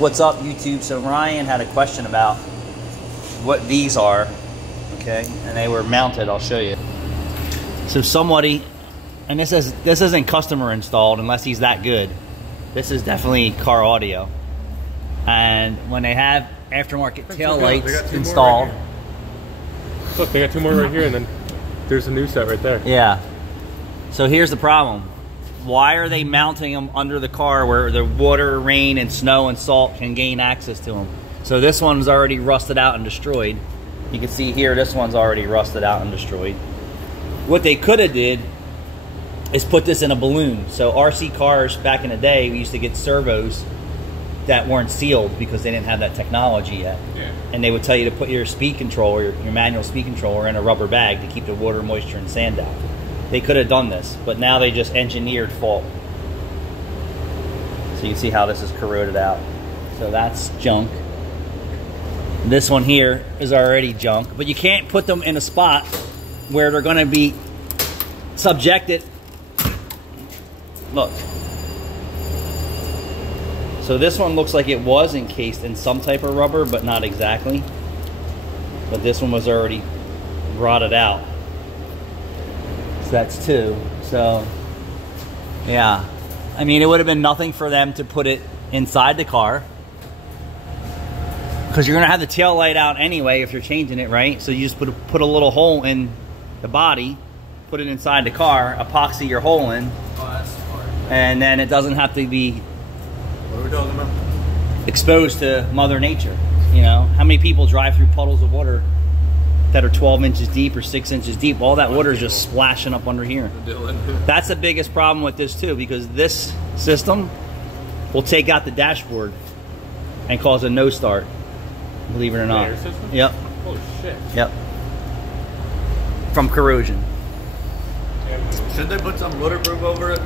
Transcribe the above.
What's up, YouTube? So Ryan had a question about what these are, okay, and they were mounted. I'll show you. So somebody, and this isn't customer installed unless he's that good. This is definitely car audio, and when they have aftermarket tail lights installed, right. Look, they got 2 more right here, and then there's a new set right there. Yeah. So here's the problem. Why are they mounting them under the car where the water, rain, and snow and salt can gain access to them? So this one's already rusted out and destroyed. You can see here, this one's already rusted out and destroyed. What they could have did is put this in a balloon. So RC cars back in the day, we used to get servos that weren't sealed because they didn't have that technology yet. Yeah. And they would tell you to put your speed controller, your manual speed controller, in a rubber bag to keep the water, moisture, and sand out. They could have done this, but now they just engineered fault. So you can see how this is corroded out. So that's junk. This one here is already junk, but you can't put them in a spot where they're gonna be subjected. Look. So this one looks like it was encased in some type of rubber, but not exactly. But this one was already rotted out. So that's 2. So, yeah. I mean, it would have been nothing for them to put it inside the car, because you're going to have the tail light out anyway if you're changing it, right? So you just put a little hole in the body, put it inside the car, epoxy your hole in. Oh, that's smart. And then it doesn't have to be What are we talking about? exposed to Mother Nature. You know, how many people drive through puddles of water that are 12 inches deep or 6 inches deep? All that water is just splashing up under here. That's the biggest problem with this too, because this system will take out the dashboard and cause a no start, believe it or not. Yep. Holy shit. Yep. From corrosion. Should they put some waterproof over it?